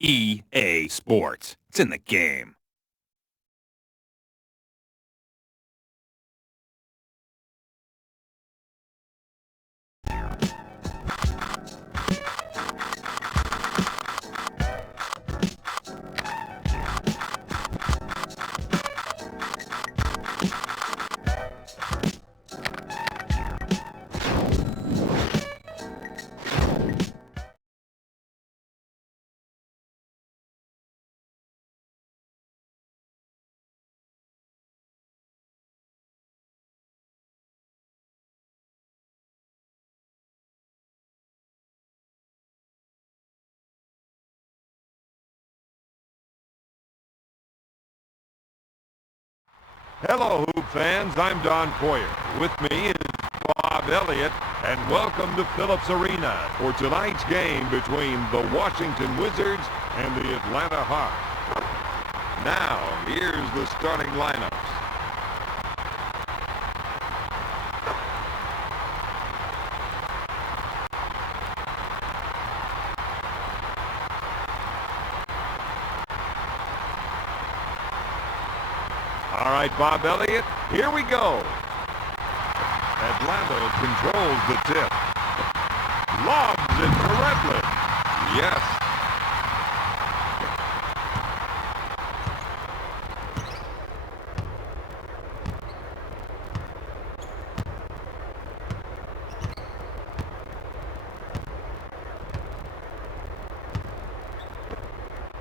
EA Sports. It's in the game. Hello, Hoop fans. I'm Don Poyer. With me is Bob Elliott, and welcome to Phillips Arena for tonight's game between the Washington Wizards and the Atlanta Hawks. Now, here's the starting lineups. All right, Bob Elliott, here we go. Atlanta controls the tip. Lobs it to Redlet. Yes.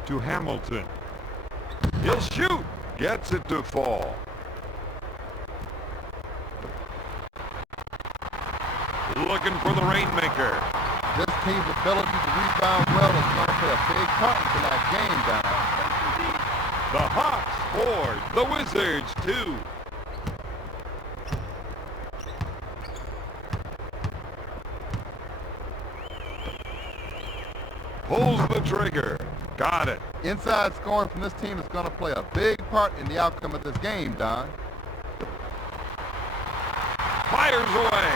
To Hamilton. He'll shoot. Gets it to fall. Looking for the rainmaker. This team's ability to rebound well is going to play a big part in tonight's game, Don. The Hawks 4, the Wizards 2. Pulls the trigger. Got it. Inside scoring from this team is going to play a big part in the outcome of this game, Don. Fires away.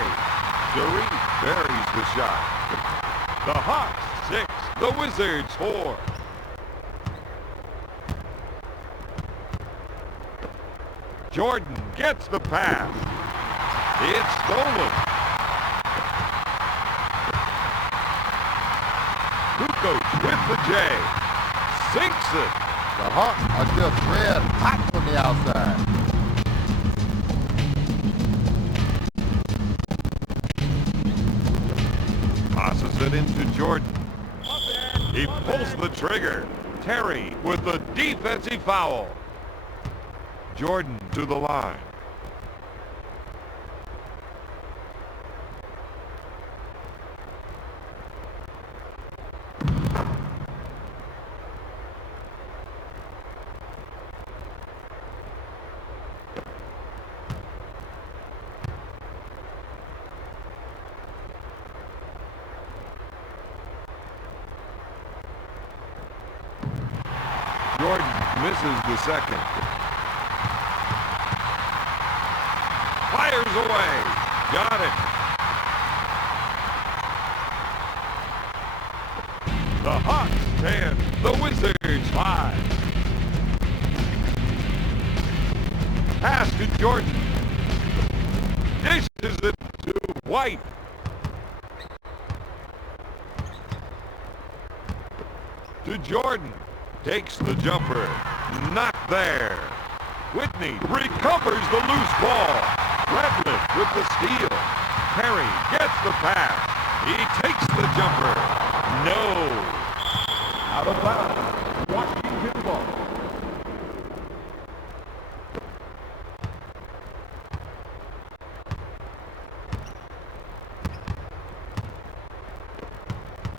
Durant buries the shot. The Hawks 6, the Wizards 4. Jordan gets the pass. It's stolen. Kukoc with the J. Sinks it. The Hawks are just red hot from the outside. Tosses it into Jordan. He pulls the trigger. Terry with the defensive foul. Jordan to the line. Jordan misses the second. Fires away. Got it. The Hawks 10, the Wizards 5. Pass to Jordan. Dishes it to White. To Jordan. Takes the jumper. Not there. Whitney recovers the loose ball. Redlet with the steal. Perry gets the pass. He takes the jumper. No. Out of bounds. Washington ball.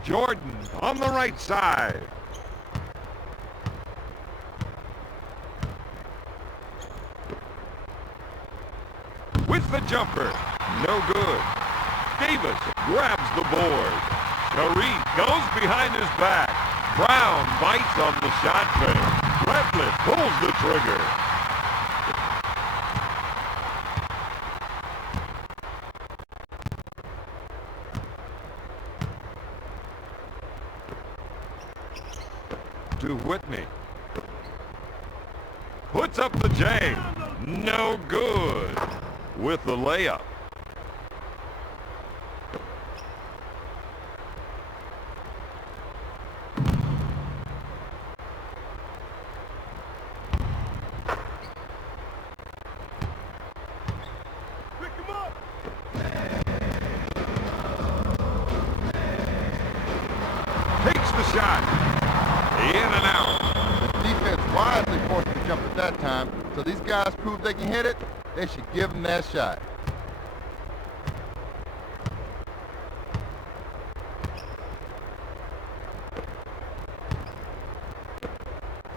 Jordan on the right side. With the jumper. No good. Davis grabs the board. Tariq goes behind his back. Brown bites on the shot fake. Redlet pulls the trigger. puts up the J. No good with the layup. Takes the shot. In and out. The defense wisely forced the jump at that time, so these guys prove they can hit it. They should give them that shot.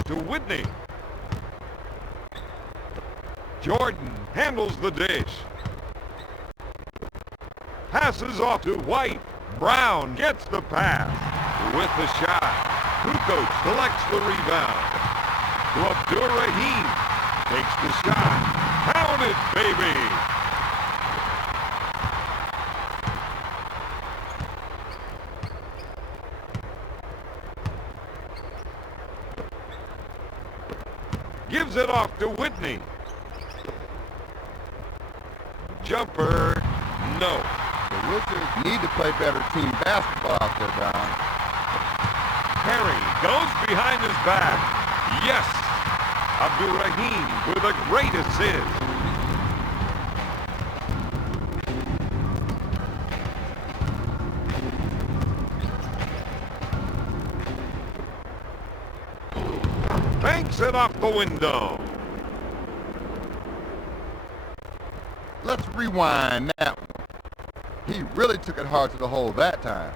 To Whitney. Jordan handles the dish. Passes off to White. Brown gets the pass with the shot. Kukoc selects the rebound. To Abdur-Rahim. Takes the shot. Count it, baby! Gives it off to Whitney. Jumper, no. The Wizards need to play better team basketball out there, Don. Perry goes behind his back. Yes! Abdur-Rahim with a great assist. Banks it off the window. Let's rewind that one. He really took it hard to the hole that time.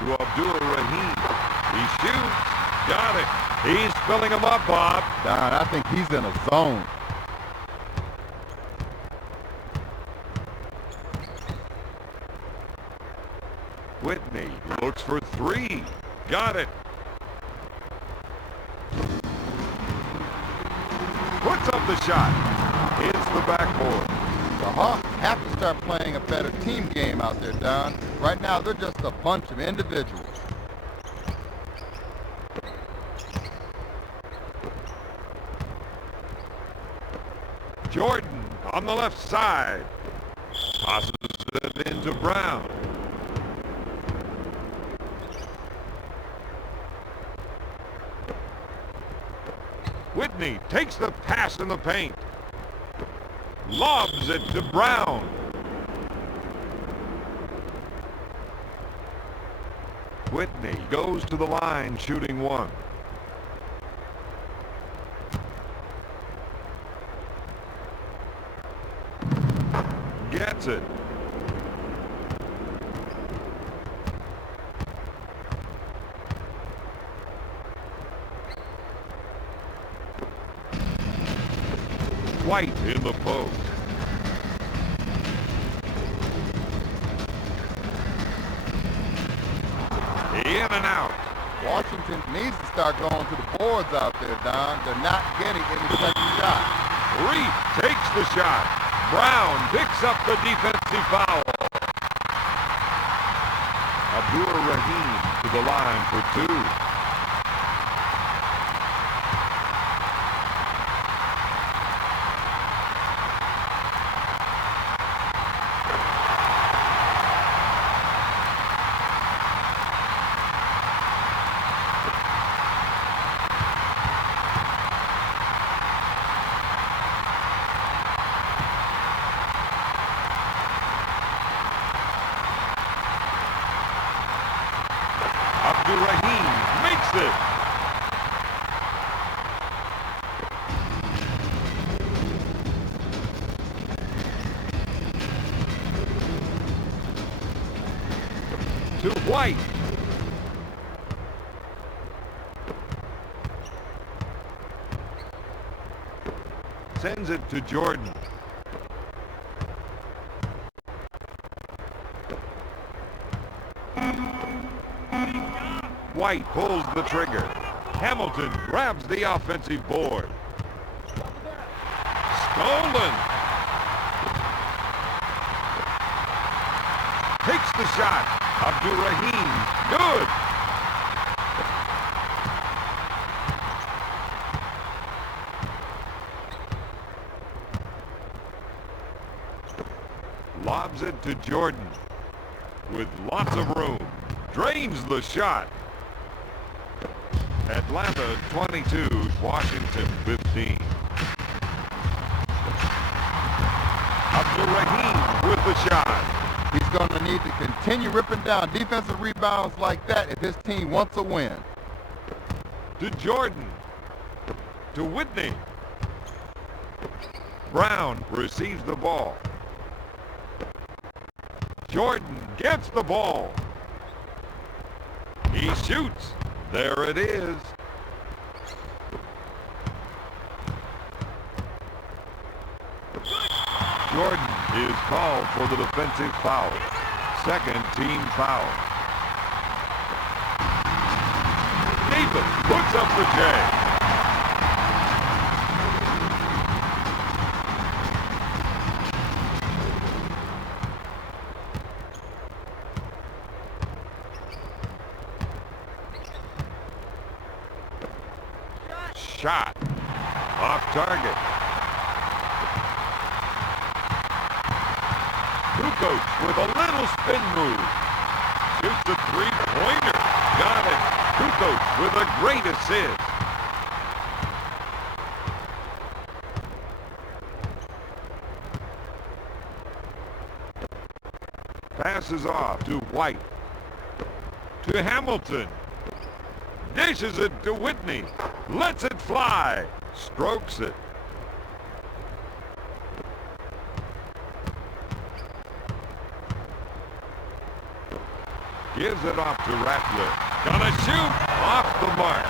To Abdur-Rahim. He shoots. Got it. He's filling him up, Bob. Don, I think he's in a zone. Whitney looks for three. Got it. Puts up the shot. Hits the backboard. The Hawks have to start playing a better team game out there, Don. Right now, they're just a bunch of individuals. Jordan on the left side. Tosses it into Brown. Whitney takes the pass in the paint. Lobs it to Brown. Whitney goes to the line shooting one. Gets it. White in the post. In and out. Washington needs to start going to the boards out there, Don. They're not getting any second shot. Reed takes the shot. Brown picks up the defensive foul. Abdur-Rahim to the line for two. Abdur-Rahim makes it. To White. Sends it to Jordan. White pulls the trigger. Hamilton grabs the offensive board. Stolen. Takes the shot. Abdurrahim. Good. Lobs it to Jordan. With lots of room. Drains the shot. Atlanta 22, Washington 15. Abdurrahim with the shot. He's going to need to continue ripping down defensive rebounds like that if his team wants a win. To Jordan. To Whitney. Brown receives the ball. Jordan gets the ball. He shoots. There it is. Jordan is called for the defensive foul. Second team foul. Davis puts up the J. Shot. Off target. Kukoc with a little spin move. Shoots a three-pointer. Got it. Kukoc with a great assist. Passes off to White. To Hamilton. Dishes it to Whitney. Lets it fly. Strokes it. Gives it off to Ratliff. Gonna shoot off the mark.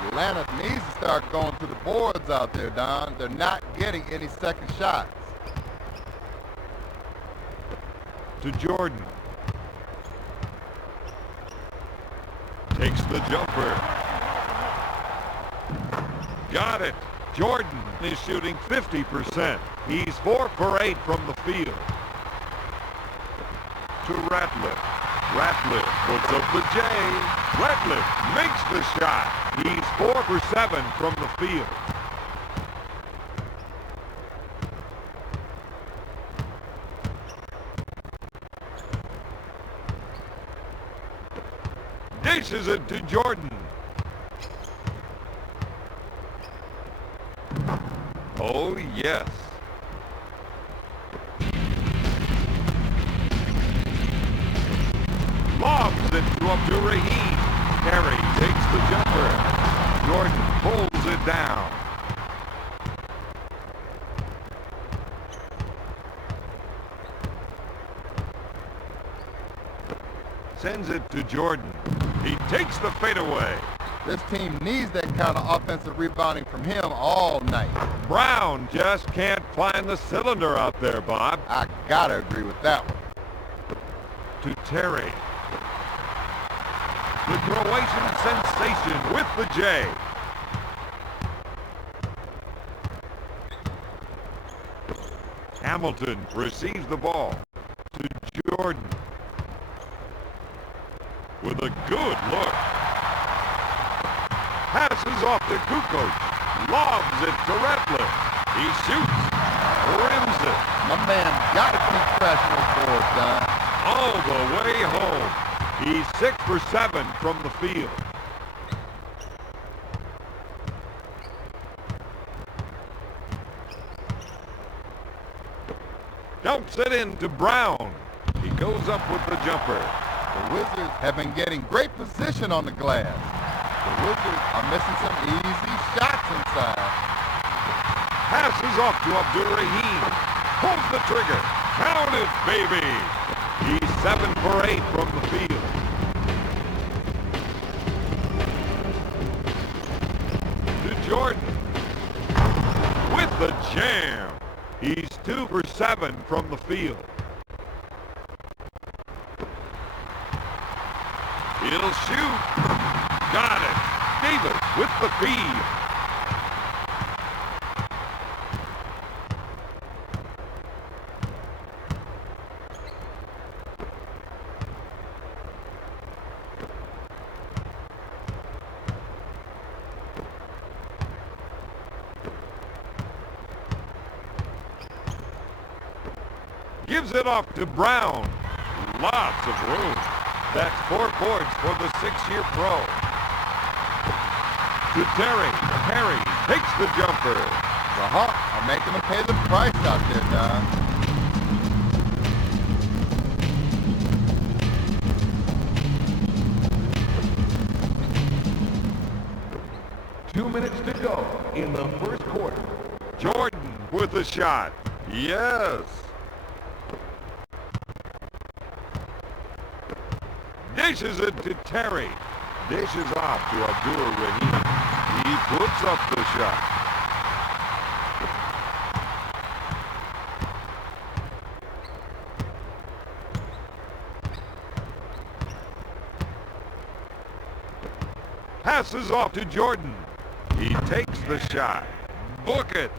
Atlanta needs to start going to the boards out there, Don. They're not getting any second shots. To Jordan. Takes the jumper. Got it. Jordan is shooting 50%. He's 4 for 8 from the field. To Ratliff. Ratliff puts up the J. Ratliff makes the shot. He's 4 for 7 from the field. Dishes it to Jordan. Oh, yes. Lobs it to Abdurrahim. Terry takes the jumper. Jordan pulls it down. Sends it to Jordan. He takes the fadeaway. This team needs that kind of offensive rebounding from him all night. Brown just can't find the cylinder out there, Bob. I gotta agree with that one. To Terry. The Croatian sensation with the J. Hamilton receives the ball. To Jordan. With a good look. Passes off to Kukoc. Lobs it to Ratliff. He shoots. Rims it. My man gotta keep pressure on boards, Don. All the way home. He's 6 for 7 from the field. Dumps it in to Brown. He goes up with the jumper. The Wizards have been getting great position on the glass. The Wizards are missing some easy shots inside. Passes off to Abdurrahim. Pulls the trigger. Count it, baby. He's 7 for 8 from the field. To Jordan. With the jam. He's 2 for 7 from the field. He'll shoot. Got it. Davis with the feed. gives it off to Brown. Lots of room. That's 4 boards for the 6-year pro. To Terry. Harry takes the jumper. The Hawks are making them pay the price out there, Don. Two minutes to go in the first quarter. Jordan with the shot. Yes. Dishes it to Terry. Dishes off to Abdul-Rahim. He puts up the shot. Passes off to Jordan. He takes the shot. Book it.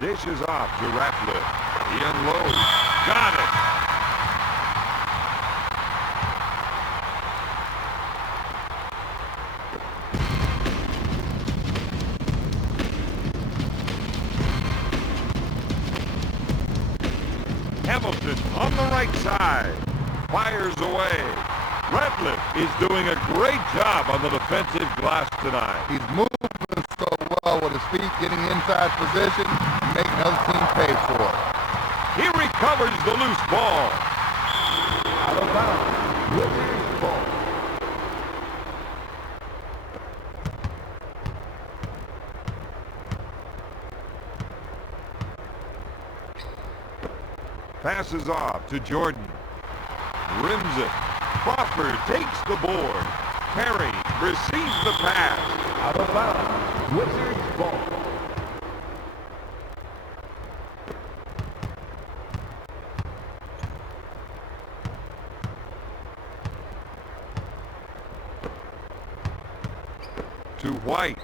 Dishes off to Ratliff. He unloads. Got it. Hamilton on the right side. Fires away. Ratliff is doing a great job on the defensive glass tonight. He's moving so well with his feet, getting inside position, making other team pay for it. He recovers the loose ball. Out of bounds. Wizards ball. Passes off to Jordan. Rims it. Crawford takes the board. Terry receives the pass. Out of bounds. Wizards ball. To White.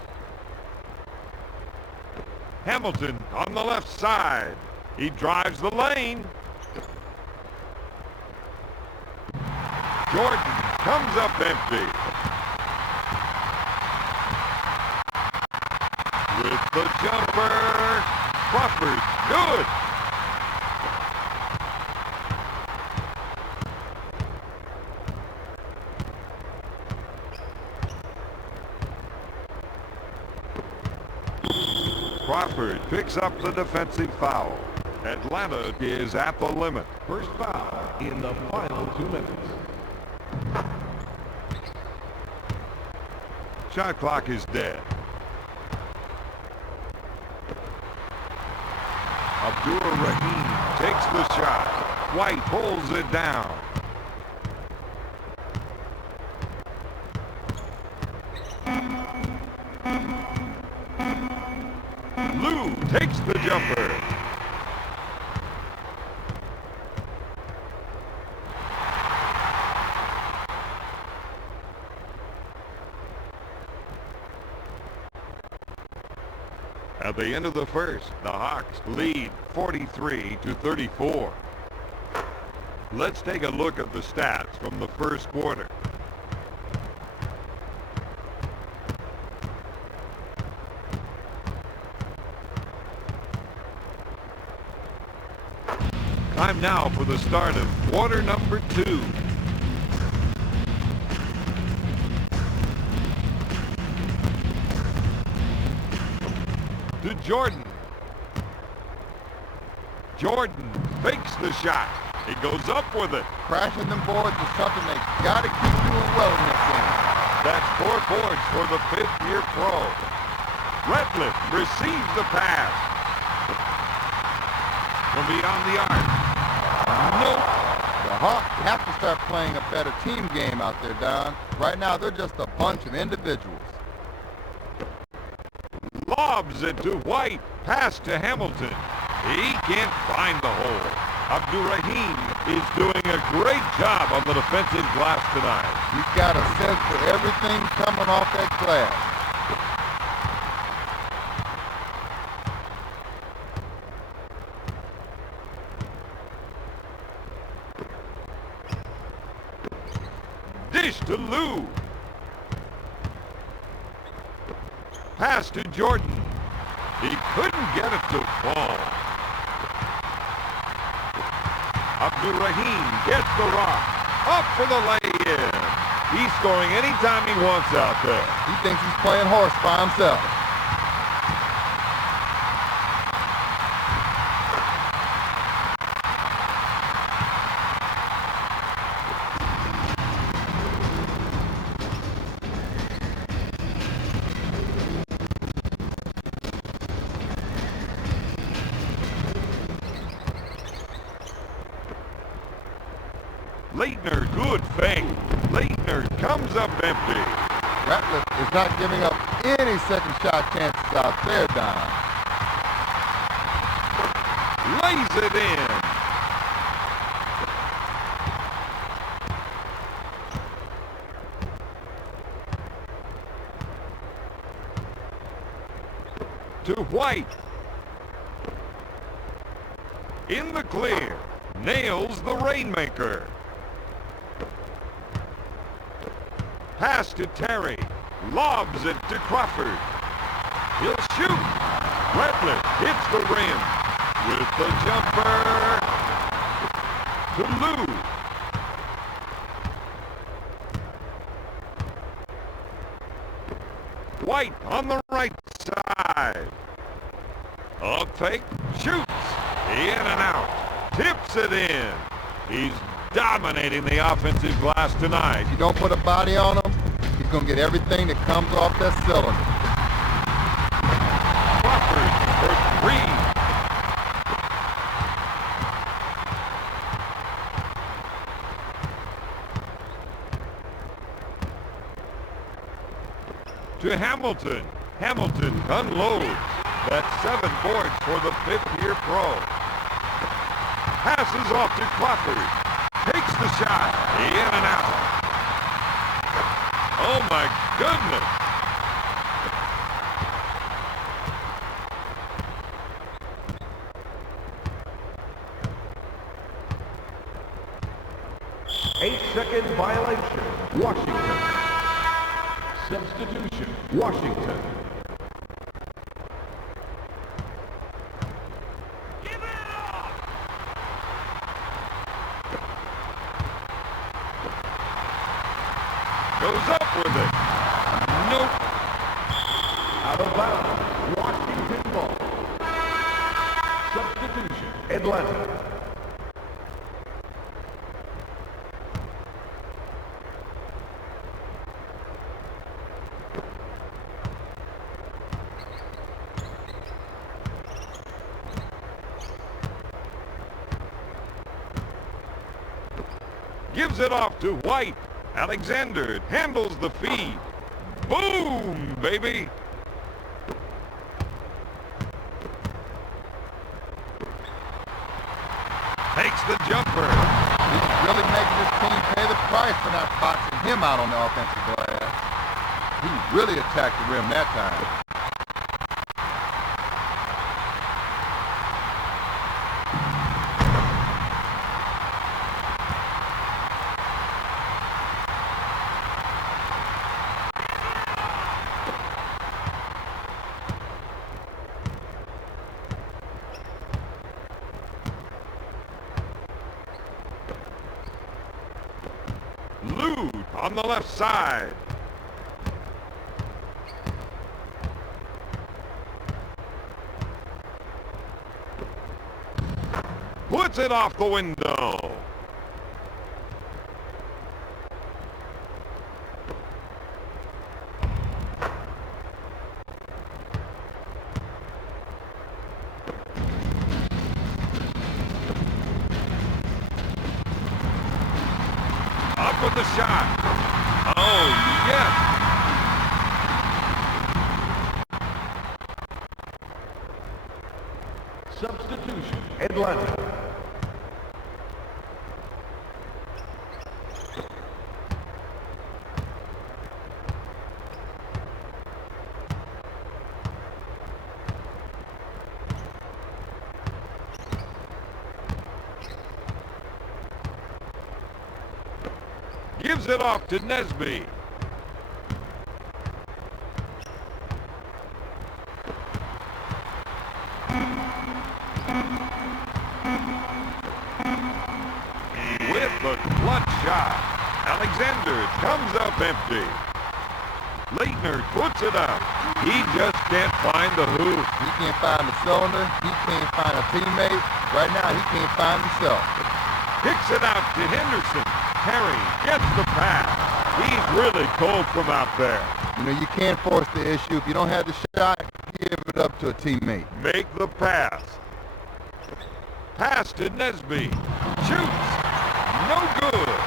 Hamilton on the left side. He drives the lane. Jordan comes up empty. With the jumper. Crawford, good. Crawford picks up the defensive foul. Atlanta is at the limit. First foul in the final 2 minutes. Shot clock is dead. Abdul-Rahim takes the shot. White pulls it down. Lou takes the jumper. At the end of the first, the Hawks lead 43-34. Let's take a look at the stats from the first quarter. Time now for the start of quarter number 2. To Jordan. Jordan fakes the shot. He goes up with it. Crashing them boards is something they got to keep doing well in this game. That's 4 boards for the 5th-year pro. Ratliff receives the pass. From beyond the arc. Nope. The Hawks have to start playing a better team game out there, Don. Right now, they're just a bunch of individuals. Lobs it to White. Pass to Hamilton. He can't find the hole. Abdul-Rahim is doing a great job on the defensive glass tonight. He's got a sense for everything coming off that glass. Dish to Lou. Pass to Jordan. He couldn't get it to fall. Abdurrahim gets the rock. Up for the lay-in. He's scoring anytime he wants out there. He thinks he's playing horse by himself. Leitner, good fake. Leitner comes up empty. Ratliff is not giving up any second shot chances out there, Don. Lays it in. To White. In the clear. Nails the Rainmaker. Pass to Terry. Lobs it to Crawford. He'll shoot. Ratliff hits the rim. With the jumper. To Lou. White on the right side. A fake. Shoots. In and out. Tips it in. He's dominating the offensive glass tonight. If you don't put a body on him, he's going to get everything that comes off that cylinder. Crawford for three. To Hamilton. Hamilton unloads. That's 7 boards for the 5th-year pro. Passes off to Crawford. Takes the shot. In and out. Oh my goodness. Eight-second violation. Washington. Substitution. Washington. Goes up with it. Nope. Out of bounds. Washington ball. Substitution. Atlanta. Gives it off to White. Alexander handles the feed. Boom, baby. Takes the jumper. He's really making his team pay the price for not boxing him out on the offensive glass. He really attacked the rim that time. Lude on the left side. Puts it off the window. Up with the shot. Oh, yes. Substitution. Atlanta. Gives it off to Nesby. shot. Alexander comes up empty. Leitner puts it up. He just can't find the hoop. He can't find the cylinder. He can't find a teammate. Right now, he can't find himself. Kicks it out to Henderson. Harry gets the pass. He's really cold from out there. You know, you can't force the issue. If you don't have the shot, give it up to a teammate. Make the pass. Pass to Nesby. Shoots. No good.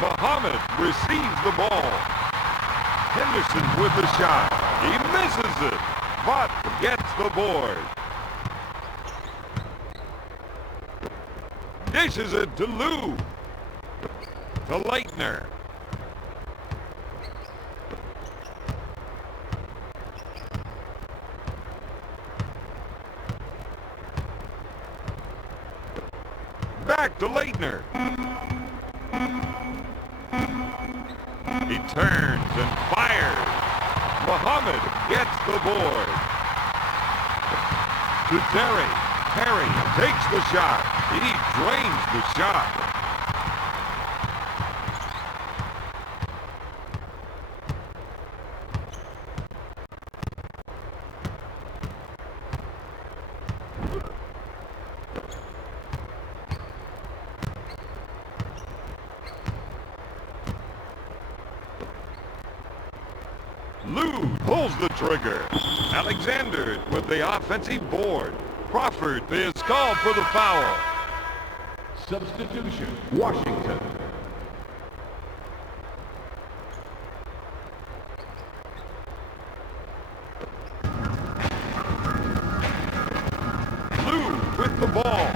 Muhammad receives the ball. Henderson with the shot. He misses it, but gets the board. Dishes it to Lou. To Leitner. Back to Leitner. He turns and fires. Muhammad gets the board. To Terry. Terry takes the shot. He drains the shot. Lou pulls the trigger. Alexander with the offensive board. Crawford is called for the foul. Substitution, Washington. Lou with the ball.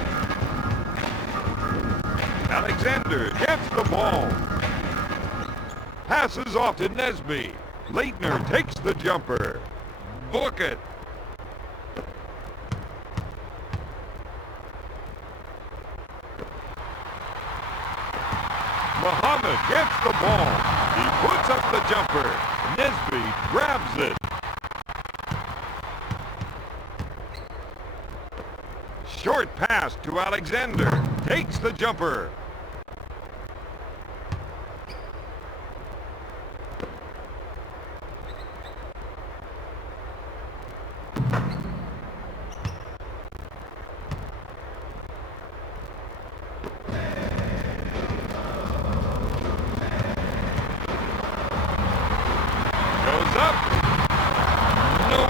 Alexander gets the ball. Passes off to Nesby. Leitner takes the jumper. Book it. Muhammad gets the ball. He puts up the jumper. Nesby grabs it. Short pass to Alexander. Takes the jumper. Goes up. No.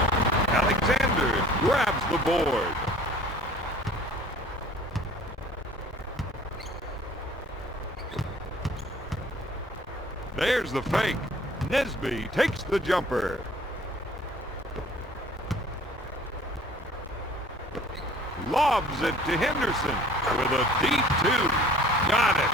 Alexander grabs the board. There's the fake. Nesby takes the jumper. Lobs it to Henderson with a deep two. Got it.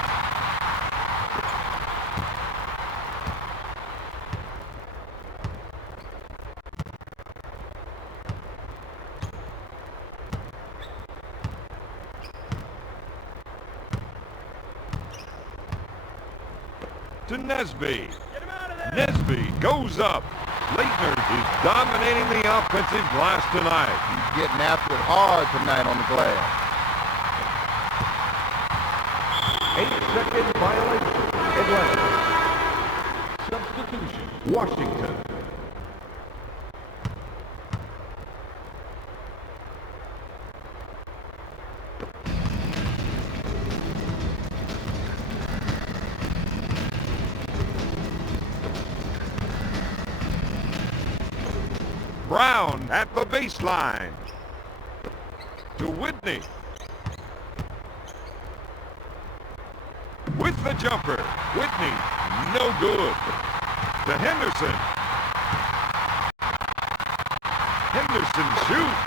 To Nesby. Nesby goes up. Leitner is dominating the offensive glass tonight. He's getting after it hard tonight on the glass. 8-second violation, Atlanta. Substitution, Washington. Brown at the baseline. To Whitney. With the jumper. Whitney, no good. To Henderson. Henderson shoots.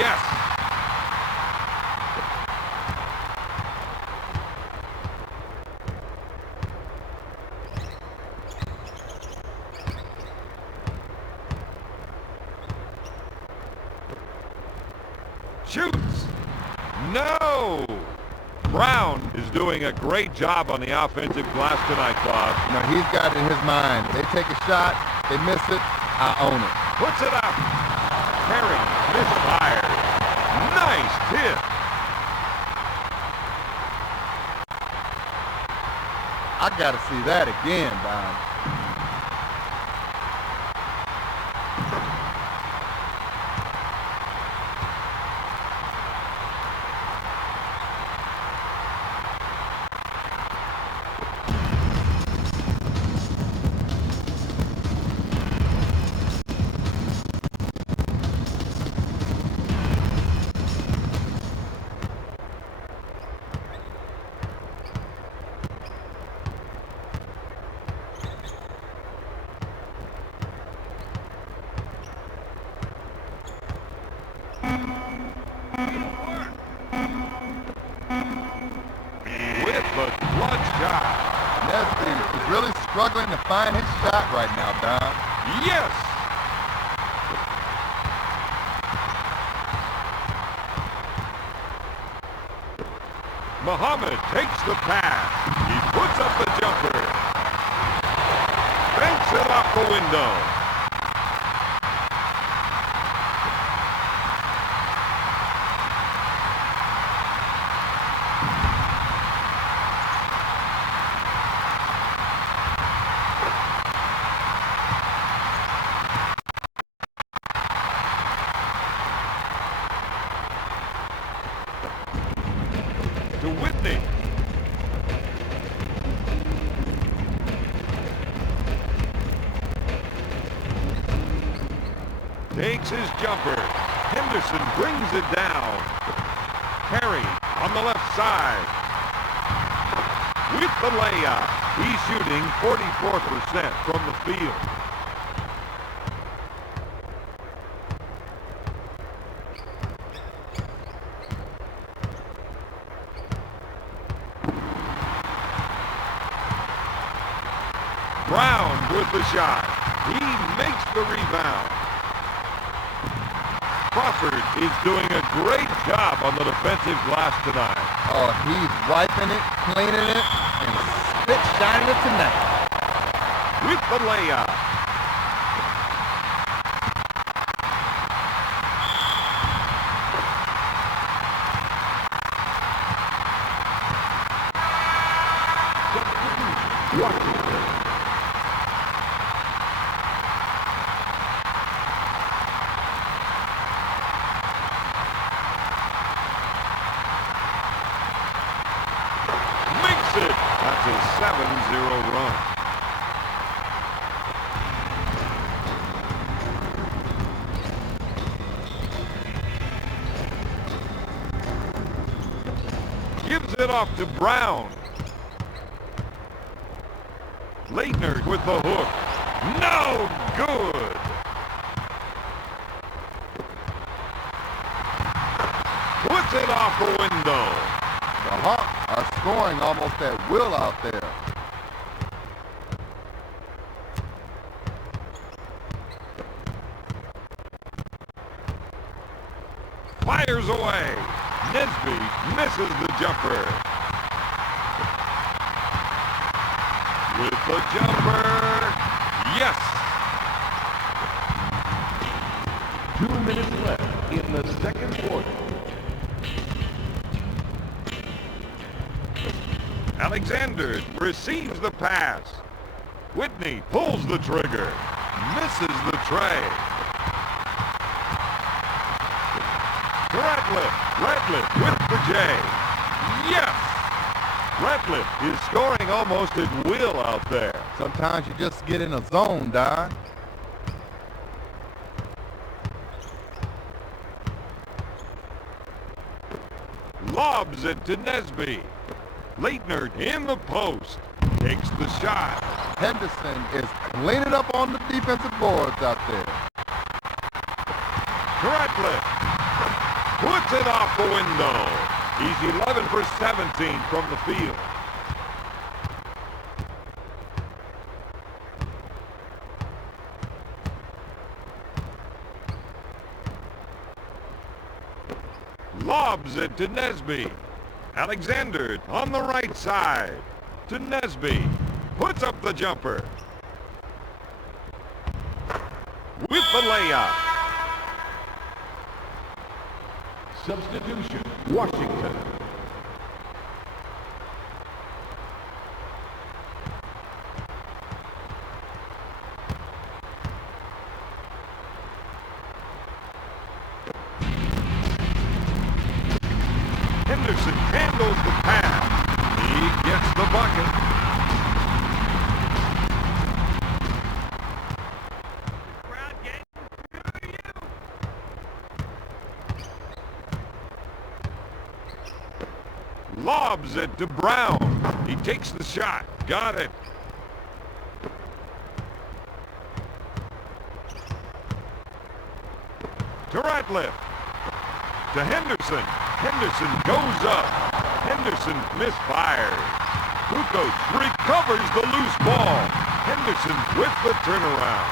Yes. Shoots. No. Brown is doing a great job on the offensive glass tonight, Bob. You know, he's got it in his mind. They take a shot, they miss it, I own it. Puts it up. Perry misfires. Nice hit. I gotta see that again, Don. With the clutch shot. Nesby is really struggling to find his shot right now, Don. Yes! Muhammad takes the pass. He puts up the jumper. Banks it off the window. To Whitney. Takes his jumper. Henderson brings it down. Carey on the left side. With the layup. He's shooting 44% from the field. Brown with the shot. He makes the rebound. Crawford is doing a great job on the defensive glass tonight. Oh, he's wiping it, cleaning it, and spit shining it tonight. With the layup. Makes it. That's a 7-0 run. Gives it off to Brown. Leitner with the hook. No good. Puts it off the window. The Hawks are scoring almost at will out there. Fires away. Nesby misses the jumper. With the jumper. Yes. 2 minutes left in the second quarter. Alexander receives the pass. Whitney pulls the trigger. Misses the tray. To Ratliff. Ratliff with the J. Yes! Ratliff is scoring almost at will out there. Sometimes you just get in a zone, Don. Lobs it to Nesby. Leitner in the post. Takes the shot. Henderson is cleaning up on the defensive boards out there. Ratliff puts it off the window. He's 11 for 17 from the field. Lobs it to Nesby. Alexander on the right side. To Nesby. Puts up the jumper. With the layup. Substitution, Washington. Lobs it to Brown. He takes the shot. Got it. To Ratliff. To Henderson. Henderson goes up. Henderson misfires. Kukoc recovers the loose ball. Henderson with the turnaround.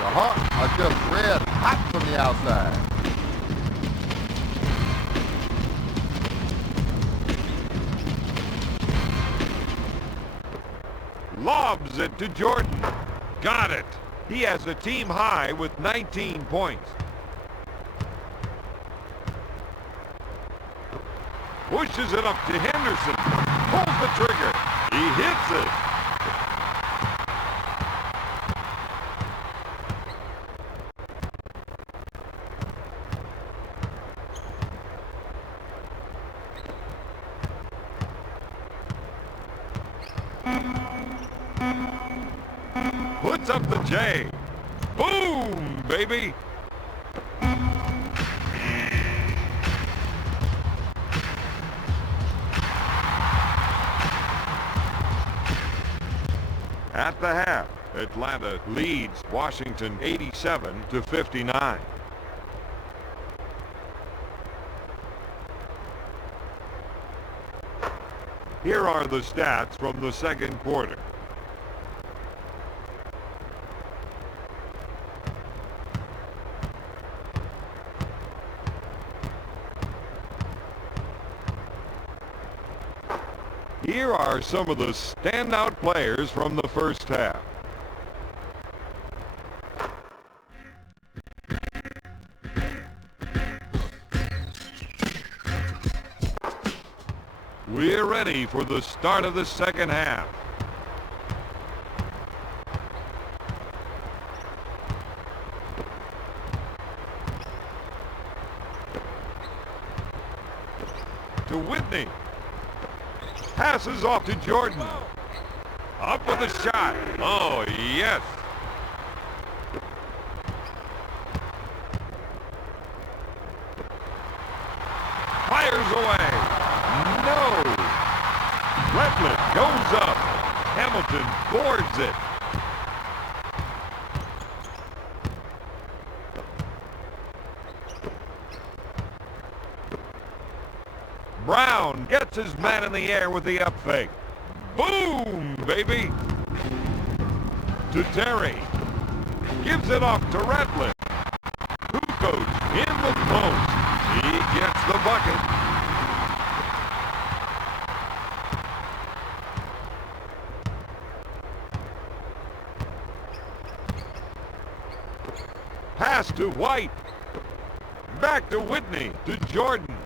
The Hawks are just red hot from the outside. Lobs it to Jordan. Got it. He has a team high with 19 points. Pushes it up to Henderson. Pulls the trigger. He hits it. Puts up the J. Boom, baby. At the half, Atlanta leads Washington 87-59. Here are the stats from the second quarter. Here are some of the standout players from the first half. We're ready for the start of the second half. To Whitney. Passes off to Jordan. Up with a shot. Oh, yes. Fires away. No. Ratliff goes up. Hamilton boards it. Brown gets his man in the air with the up fake. Boom, baby. To Terry. Gives it off to Ratliff. Kukoc in the post. He gets the bucket. Pass to White. Back to Whitney. To Jordan.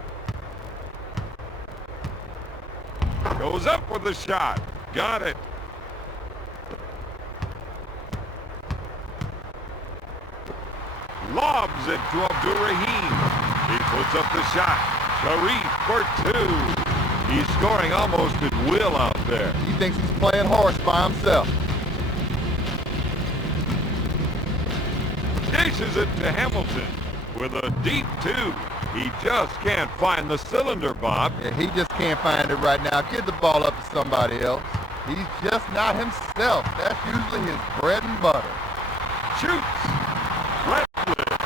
Goes up with the shot. Got it. Lobs it to Abdur-Rahim. He puts up the shot. Sharif for two. He's scoring almost at will out there. He thinks he's playing horse by himself. Dishes it to Hamilton with a deep two. He just can't find the cylinder, Bob. Yeah, he just can't find it right now. Give the ball up to somebody else. He's just not himself. That's usually his bread and butter. Shoots. Ratliff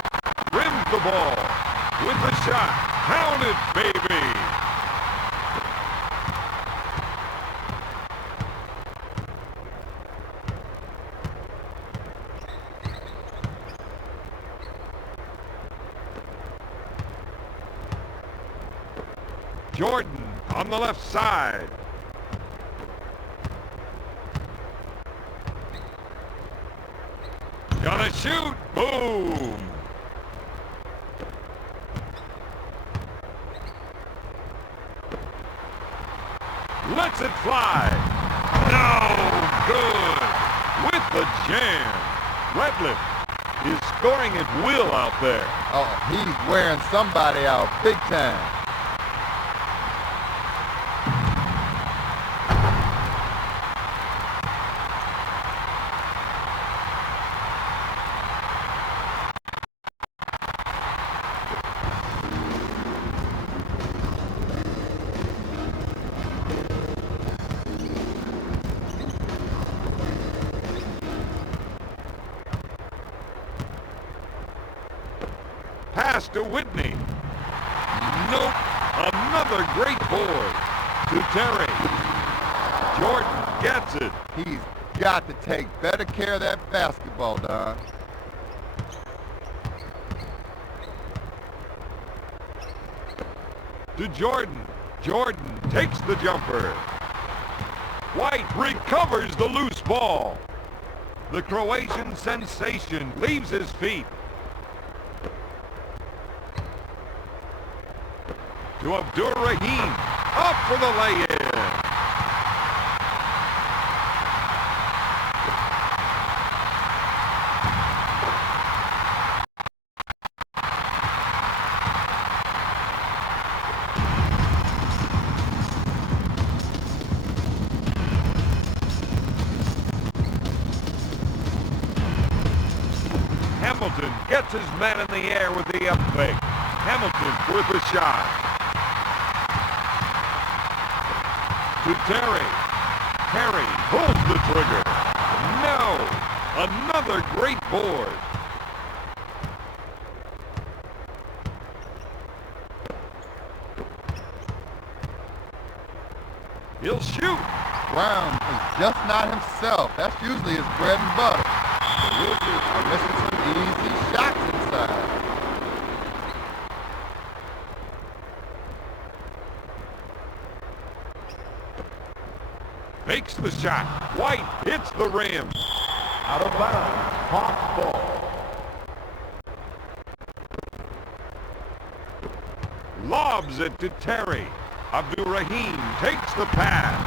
rims the ball with the shot. Count it, baby. Jordan on the left side. Gonna shoot. Boom. Lets it fly. No good. With the jam. Ratliff is scoring at will out there. Oh, he's wearing somebody out big time. Pass to Whitney. Nope. Another great board to Terry. Jordan gets it. He's got to take better care of that basketball, Don. To Jordan. Jordan takes the jumper. White recovers the loose ball. The Croatian sensation leaves his feet. To Abdur-Rahim. Up for the lay-in. Hamilton gets his man in the air with the up fake. Hamilton with the shot. To Terry. Terry pulls the trigger. No! Another great board. He'll shoot. Brown is just not himself. That's usually his bread and butter. The Wizards are missing some easy shots inside. Makes the shot. White hits the rim. Out of bounds. Hawks ball. Lobs it to Terry. Abdur-Rahim takes the pass.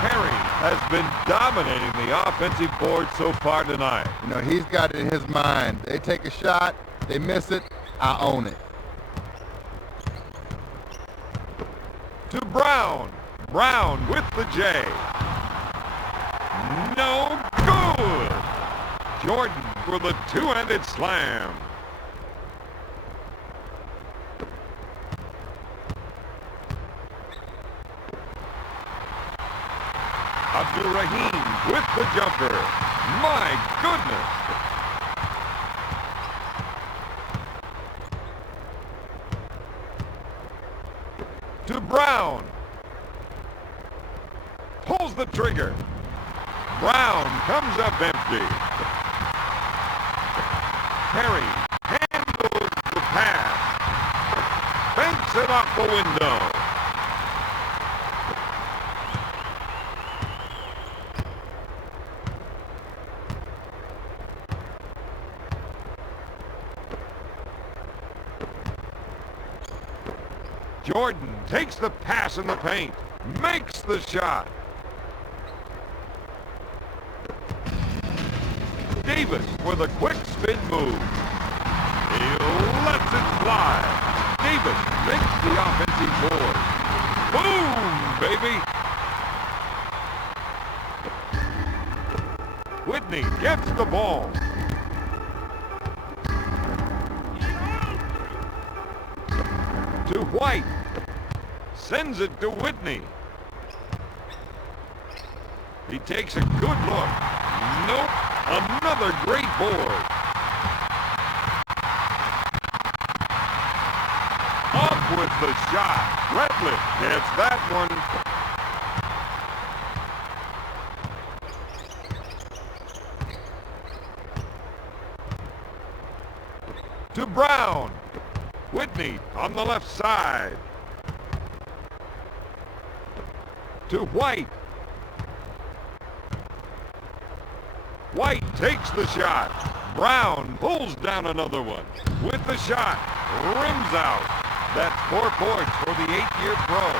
Terry has been dominating the offensive board so far tonight. You know, he's got it in his mind. They take a shot, they miss it, I own it. To Brown. Brown with the J. No good. Jordan for the two-handed slam. Abdur-Rahim with the jumper. My goodness. To Brown. Pulls the trigger. Brown comes up empty. Terry handles the pass. Banks it off the window. Jordan takes the pass in the paint. Makes the shot. Davis with a quick spin move. He lets it fly. Davis makes the offensive board. Boom, baby! Whitney gets the ball. To White. Sends it to Whitney. He takes a good look. Nope. Another great board. Up with the shot. Redliff gets that one. To Brown. Whitney on the left side. To White. White takes the shot. Brown pulls down another one. With the shot. Rims out. That's 4 points for the 8-year pro.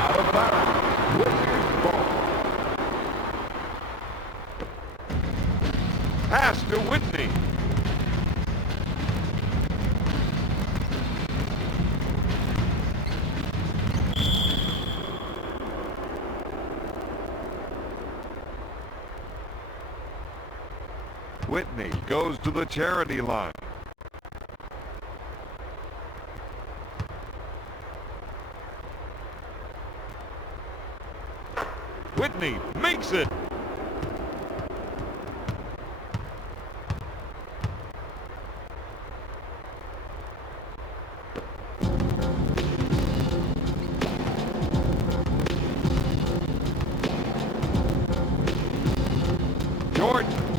Out of bounds. Wizards ball. Pass to Whitney. Whitney goes to the charity line. Whitney makes it.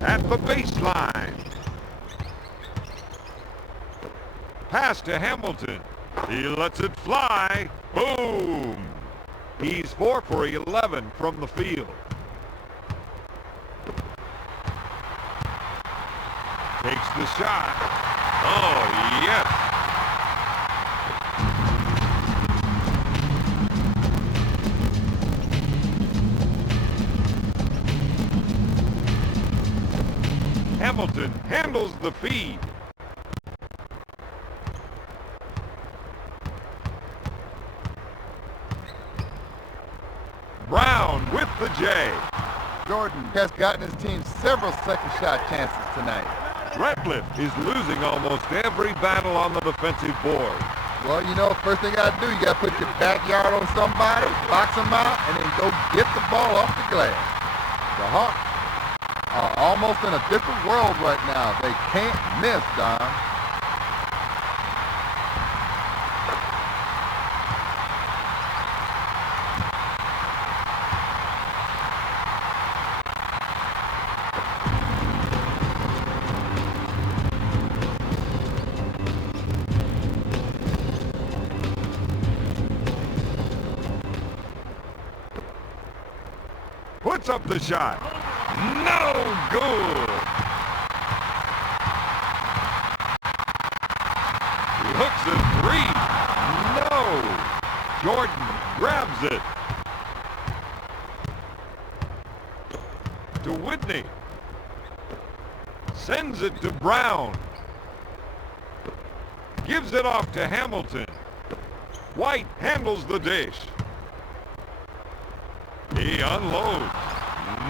at the baseline. Pass to Hamilton. He lets it fly. Boom! He's 4 for 11 from the field. Takes the shot. Oh, yes! Hamilton handles the feed. Brown with the J. Jordan has gotten his team several second shot chances tonight. Ratliff is losing almost every battle on the defensive board. Well, you know, first thing you gotta do, you gotta put your backyard on somebody, box them out, and then go get the ball off the glass. The Hawks are almost in a different world right now. They can't miss, Don. Puts up the shot. No good. He hooks a three. No. Jordan grabs it. To Whitney. Sends it to Brown. Gives it off to Hamilton. White handles the dish. He unloads.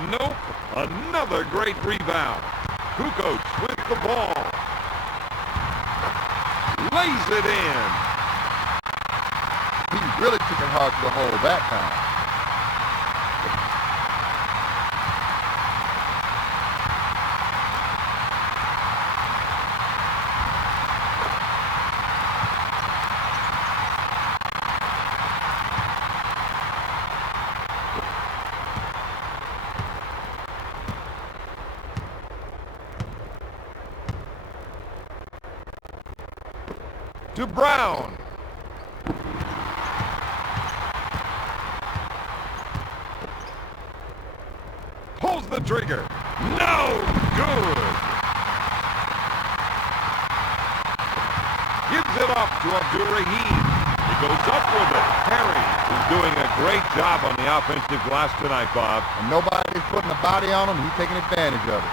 Nope. Another great rebound. Kukoc with the ball. Lays it in. He really took it hard to the hole that time. To Brown. Pulls the trigger. No good. Gives it off to Abdurrahim. He goes up with it. Harry is doing a great job on the offensive glass tonight, Bob. And nobody's putting a body on him. He's taking advantage of it.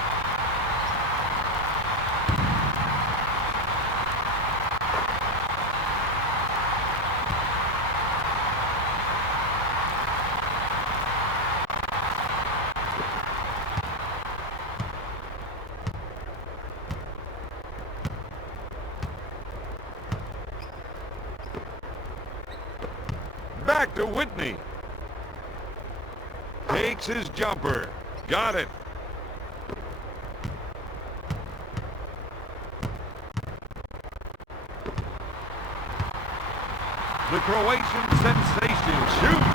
Back to Whitney. Takes his jumper. Got it. The Croatian sensation shoots.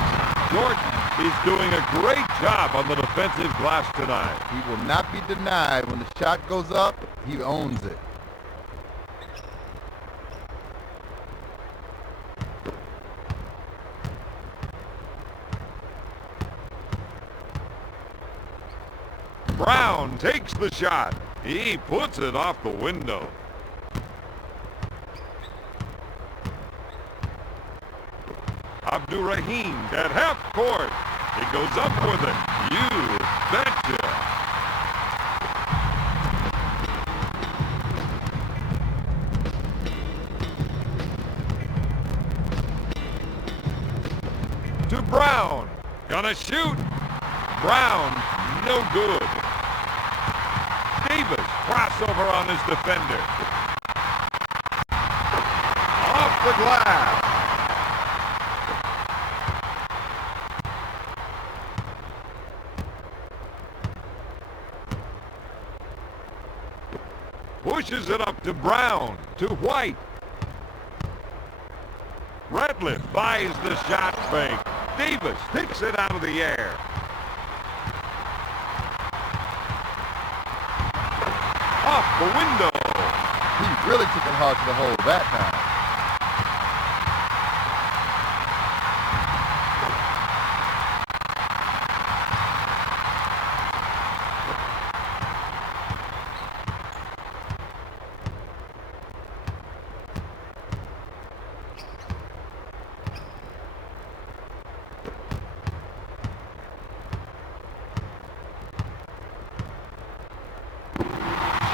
Jordan is doing a great job on the defensive glass tonight. He will not be denied. When the shot goes up, he owns it. Brown takes the shot. He puts it off the window. Abdurrahim at half court. He goes up with it. You betcha. To Brown. Gonna shoot. Brown, no good. Davis, crossover on his defender. Off the glass. Pushes it up to Brown, to White. Ratliff buys the shot fake. Davis takes it out of the air. off the window. He really took it hard to the hole that time.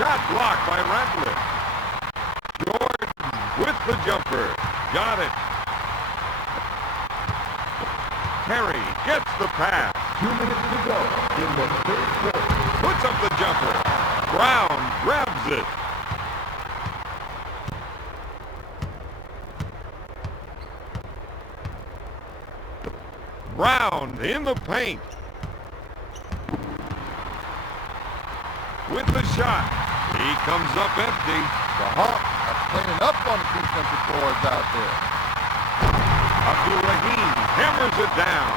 Shot blocked by Ratliff. Jordan with the jumper. Got it. Terry gets the pass. 2 minutes to go in the third quarter. Puts up the jumper. Brown grabs it. Brown in the paint. With the shot. He comes up empty. The Hawks are cleaning up on the defensive boards out there. Abdul-Rahim hammers it down.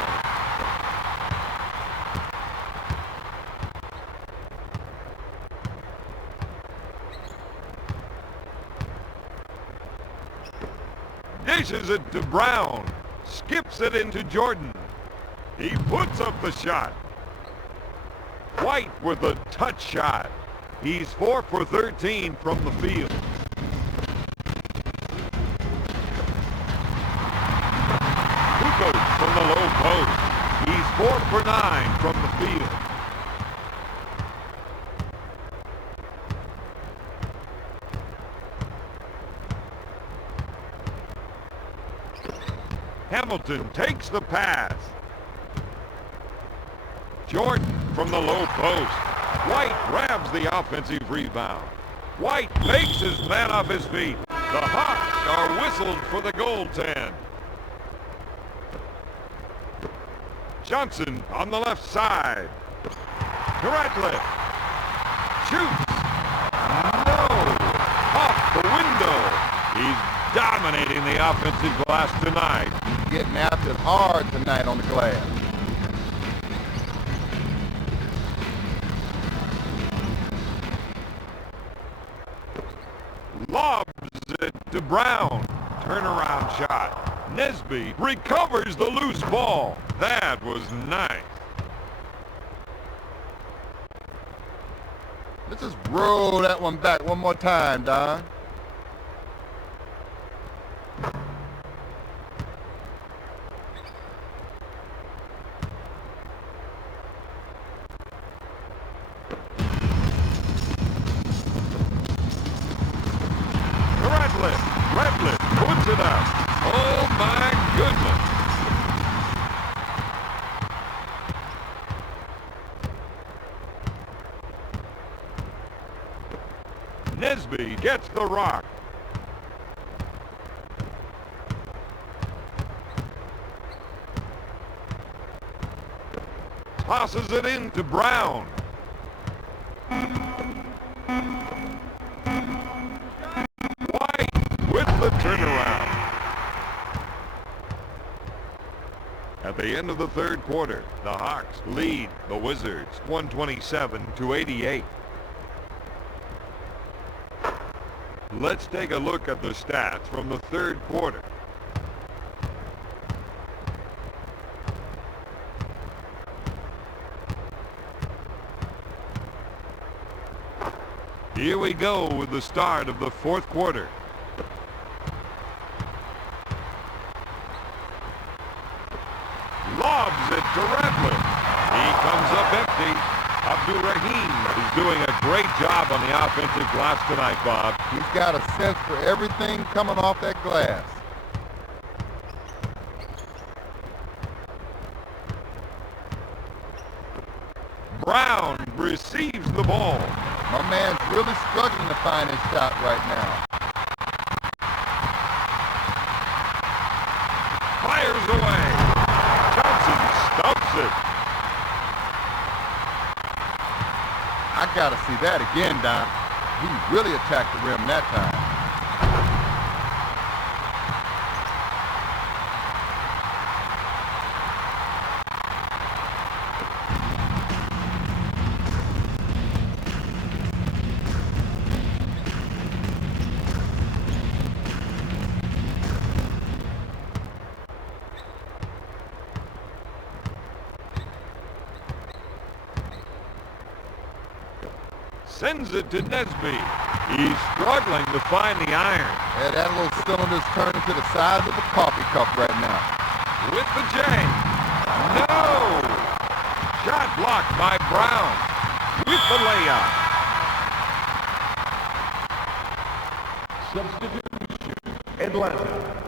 Dishes it to Brown. Skips it into Jordan. He puts up the shot. White with a touch shot. He's 4 for 13 from the field. Kukoc from the low post. He's 4 for 9 from the field. Hamilton takes the pass. Jordan from the low post. White grabs the offensive rebound. White makes his man off his feet. The Hawks are whistled for the goaltend. Johnson on the left side. Ratliff shoots. No! Off the window. He's dominating the offensive glass tonight. He's getting after it hard tonight on the glass. Lobs it to Brown. Turnaround shot. Nesby recovers the loose ball. That was nice. Let's just roll that one back one more time, Don. Ratliff puts it up. Oh my goodness. Nesby gets the rock. Tosses it into Brown. With the turnaround. At the end of the third quarter, the Hawks lead the Wizards 127-88. Let's take a look at the stats from the third quarter. Here we go with the start of the fourth quarter. Lobs it to Ratliff. He comes up empty. Abdul-Rahim is doing a great job on the offensive glass tonight, Bob. He's got a sense for everything coming off that glass. Brown receives the ball. My man's really struggling to find his shot right now. Fires away. Johnson stumps it. I gotta see that again, Don. He really attacked the rim that time. Sends it to Nesby. He's struggling to find the iron. Yeah, that little cylinder's turned into the size of a coffee cup right now. With the J. No! Shot blocked by Brown. With the layup. Substitution. Atlanta.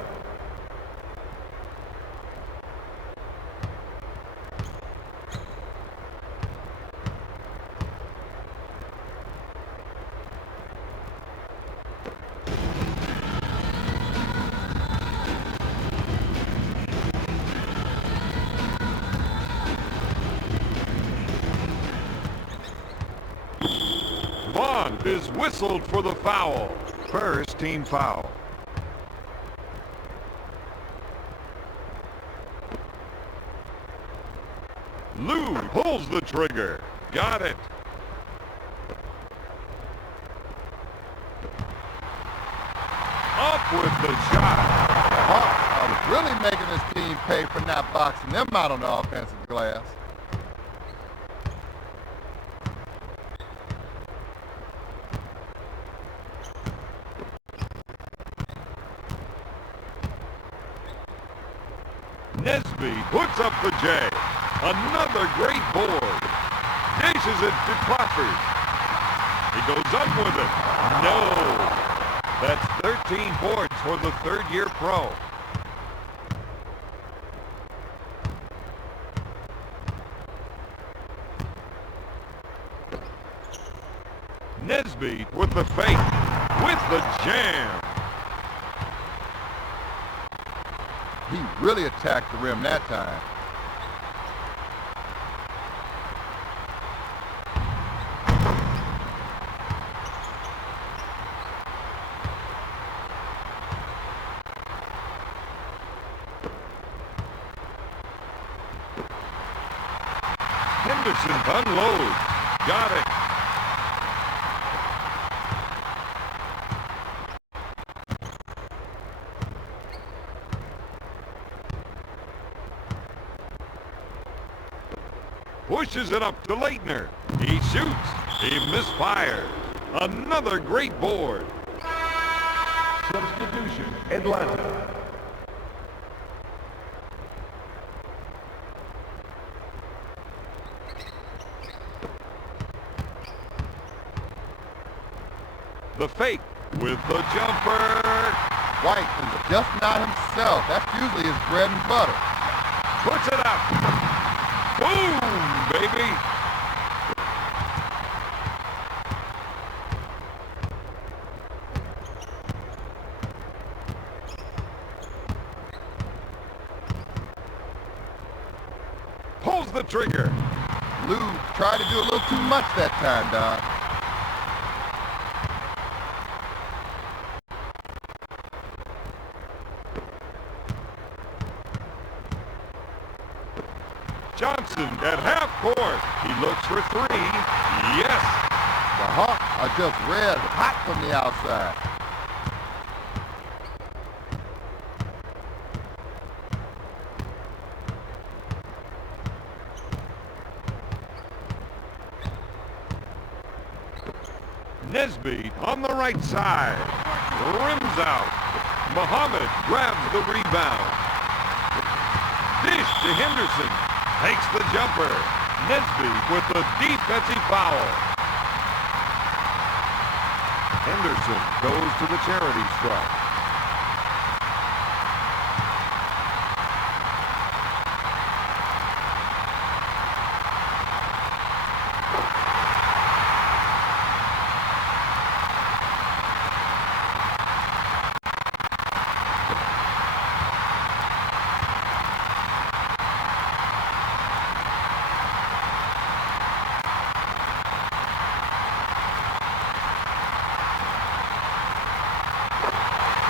Bond is whistled for the foul. First team foul. Lou pulls the trigger. Got it. Up with the shot. The Hawks are really making this team pay for not boxing them out on the offensive glass. Nesby puts up the J. Another great board. Dishes it to Crawford. He goes up with it. No. That's 13 boards for the third-year pro. Nesby with the fake. With the jam. He really attacked the rim that time. Henderson unloads. Got it. Pushes it up to Leitner. He shoots. He misfires. Another great board. Substitution. Atlanta. The fake with the jumper. White is just not himself. That's usually his bread and butter. Puts it up. Boom, baby. Pulls the trigger. Lou tried to do a little too much that time, Don. Johnson at half court. He looks for three. Yes. The Hawks are just red hot from the outside. Nesby on the right side. Rims out. Muhammad grabs the rebound. Dish to Henderson. Takes the jumper. Nesby with the defensive foul. Henderson goes to the charity stripe.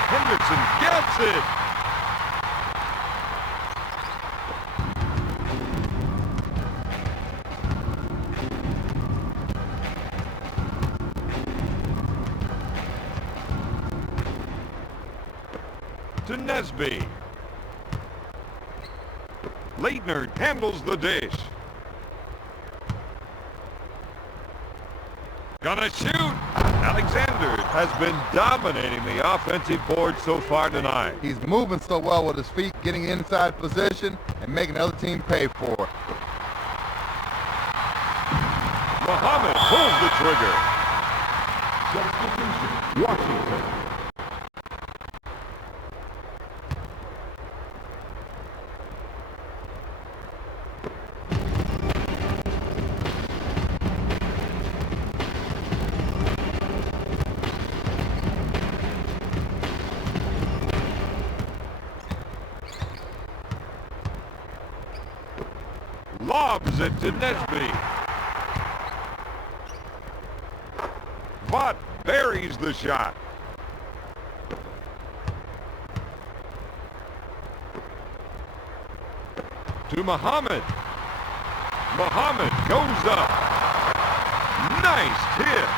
Henderson gets it. To Nesby. Leitner handles the dish. Gonna shoot! Alexander has been dominating the offensive board so far tonight. He's moving so well with his feet, getting inside position, and making the other team pay for it. Muhammad pulls the trigger. Substitution, Washington. Lobs it to Nesby. Vaught buries the shot. To Muhammad. Muhammad goes up. Nice hit.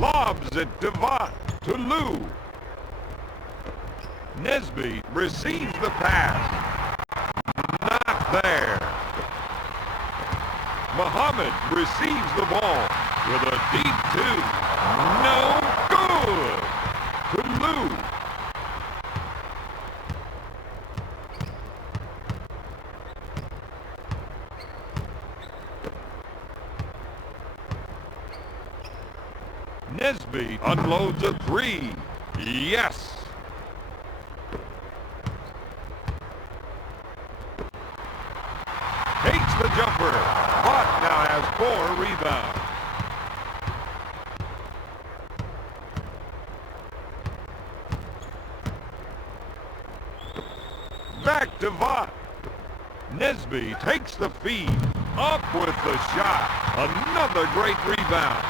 Lobs it to Vaught, to Lou. Nesby receives the pass. Not there. Muhammad receives the ball with a deep two. No good. To Lou. Nesby unloads a three. Yes. Takes the jumper. Vaught now has 4 rebounds. Back to Vaught. Nesby takes the feed. Up with the shot. Another great rebound.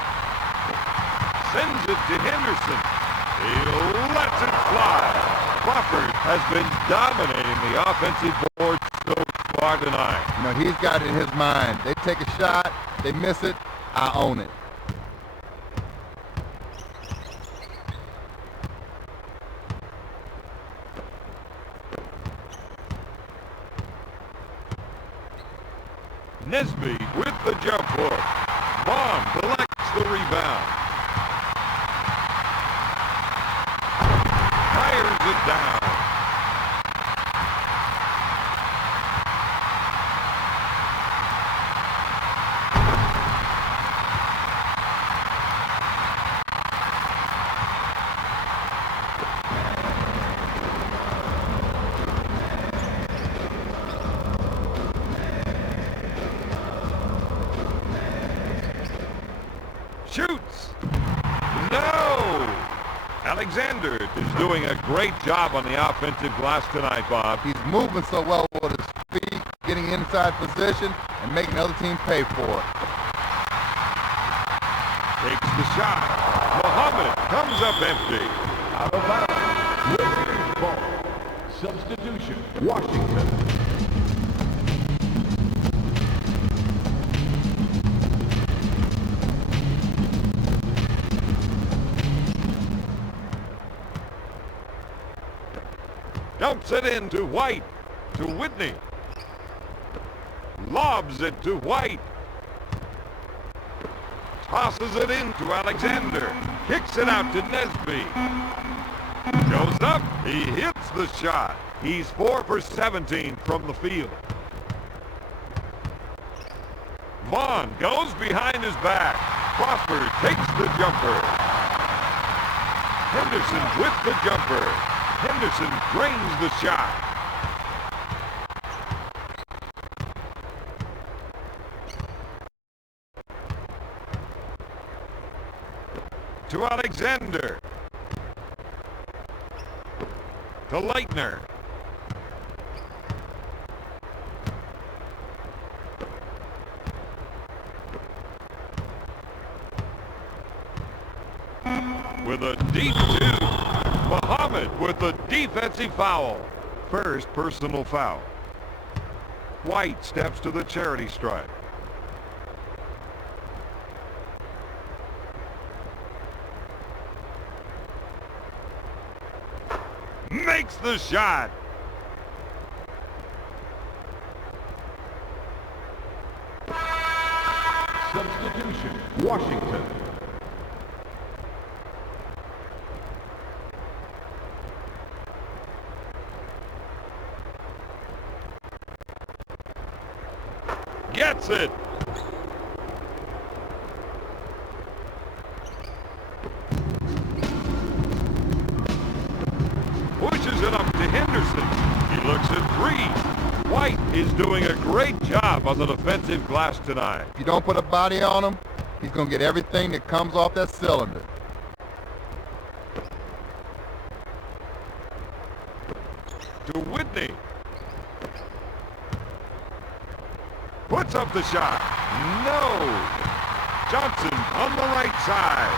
Sends it to Henderson. He lets it fly. Crawford has been dominating the offensive board so far tonight. You know, he's got it in his mind. They take a shot, they miss it, I own it. Nesby with the jump hook. Vaughn collects the rebound. Fires it down. Shoots. No! Alexander is doing a great job on the offensive glass tonight, Bob. He's moving so well with his feet, getting inside position, and making the other team pay for it. Takes the shot. Muhammad comes up empty. Out of bounds. Warriors ball. Substitution, Washington. Dumps it in to White, to Whitney. Lobs it to White. Tosses it in to Alexander. Kicks it out to Nesby. Goes up. He hits the shot. He's 4 for 17 from the field. Vaughn goes behind his back. Crawford takes the jumper. Henderson with the jumper. Henderson drains the shot. To Alexander. To Leitner. With a deep two. Muhammad with a defensive foul. First personal foul. White steps to the charity stripe. Makes the shot. Substitution, Washington. Gets it. Pushes it up to Henderson. He looks at three. White is doing a great job on the defensive glass tonight. If you don't put a body on him, he's going to get everything that comes off that cylinder. To Whitney. Puts up the shot. No. Johnson on the right side.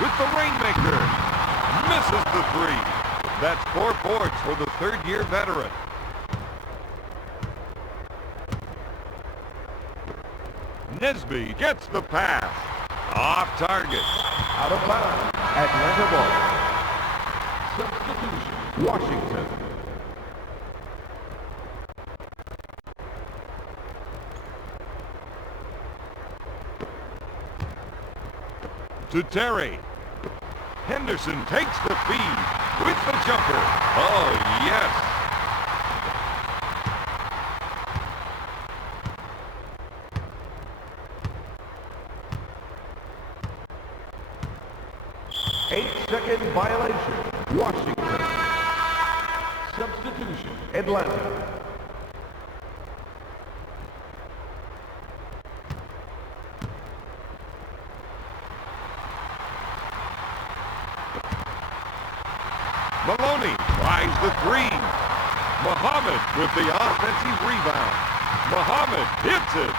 With the rainmaker. Misses the three. That's 4 points for the third-year veteran. Nesby gets the pass. Off target. Out of bounds. Atlanta ball. Substitution, Washington. To Terry. Henderson takes the feed with the jumper. Oh, yes. Eight-second violation, Washington. Substitution, Atlanta. Maloney tries the three. Muhammad with the offensive rebound. Muhammad hits it.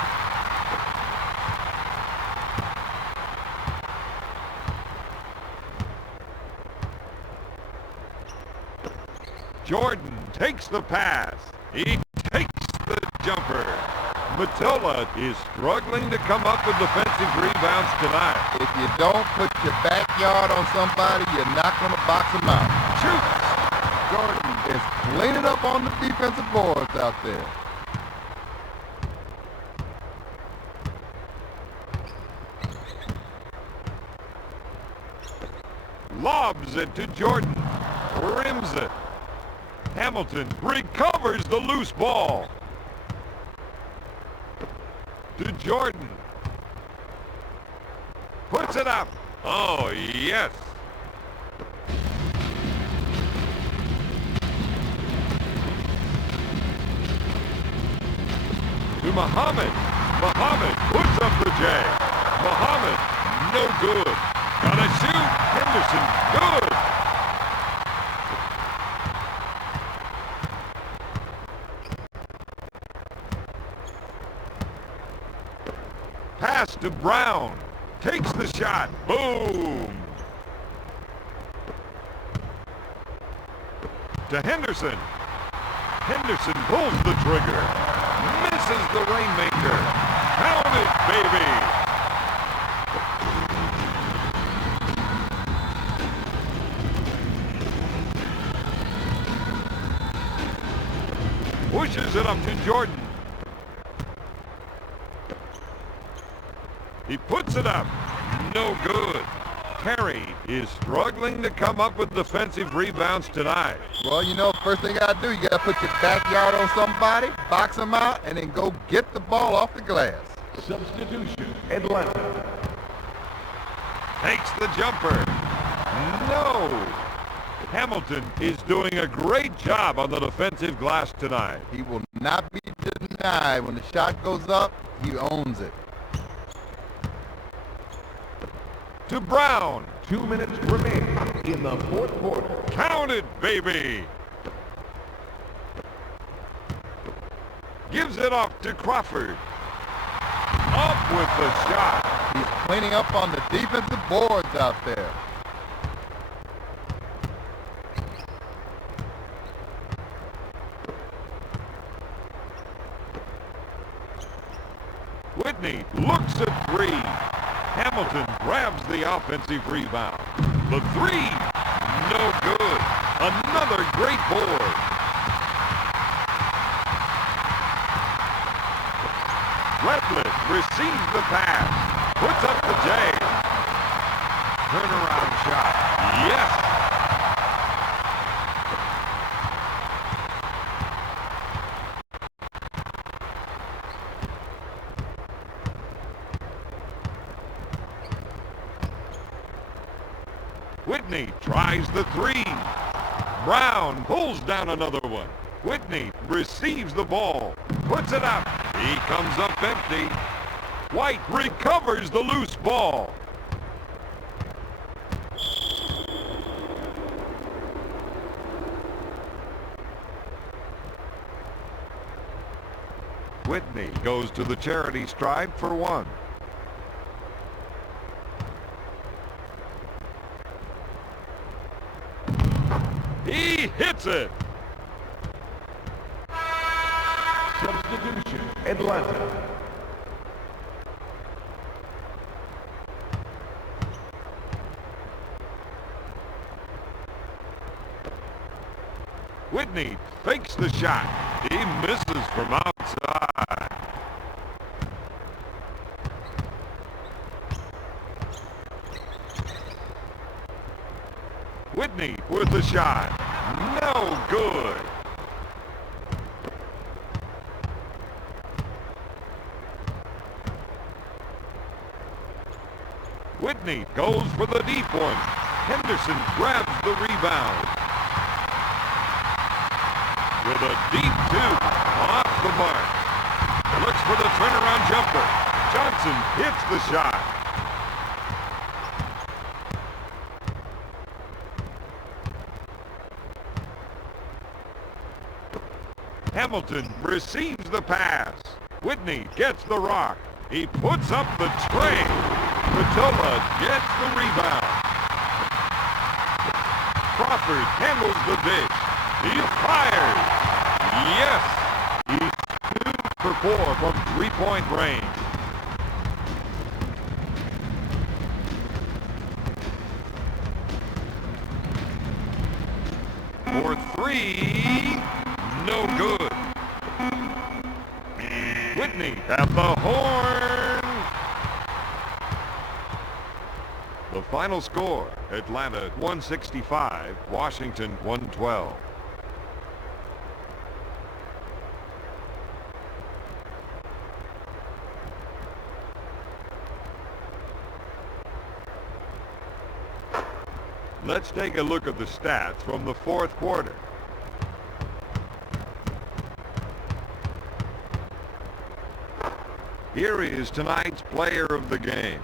Jordan takes the pass. He takes the jumper. Matola is struggling to come up with defensive rebounds tonight. If you don't put your backyard on somebody, you're not going to box them out. Shoots. Jordan is cleaning up on the defensive boards out there. Lobs it to Jordan. Rims it. Hamilton recovers the loose ball. To Jordan. Puts it up. Oh, yes. To Muhammad. Muhammad puts up the J. Muhammad, no good. Gotta shoot. Henderson, good. Pass to Brown. Takes the shot. Boom. To Henderson. Henderson pulls the trigger. Misses the rainmaker. Count it, baby. Pushes it up to Jordan. He puts it up. No good. Terry is struggling to come up with defensive rebounds tonight. Well, you know, first thing you got to do, you got to put your backyard on somebody, box them out, and then go get the ball off the glass. Substitution, Atlanta. Takes the jumper. No. Hamilton is doing a great job on the defensive glass tonight. He will not be denied. When the shot goes up, he owns it. To Brown. 2 minutes remaining in the fourth quarter. Count it, baby. Gives it off to Crawford. Up with the shot. He's cleaning up on the defensive boards out there. Whitney looks at three. Hamilton grabs the offensive rebound. The three, no good. Another great board. Redlet receives the pass. Puts up the J. Turnaround shot. Yes. Whitney tries the three. Brown pulls down another one. Whitney receives the ball. Puts it up. He comes up empty. White recovers the loose ball. Whitney goes to the charity stripe for one. He hits it. Substitution, Atlanta. Whitney fakes the shot. He misses from outside. Whitney with the shot. No good. Whitney goes for the deep one. Henderson grabs the rebound. With a deep two, off the mark. Looks for the turnaround jumper. Johnson hits the shot. Hamilton receives the pass. Whitney gets the rock. He puts up the tray. Patola gets the rebound. Crawford handles the dish. He fires. Yes! He's 2 for 4 from three-point range. For three, no good. Whitney at the horn. The final score, Atlanta 165, Washington 112. Let's take a look at the stats from the fourth quarter. Here is tonight's player of the game.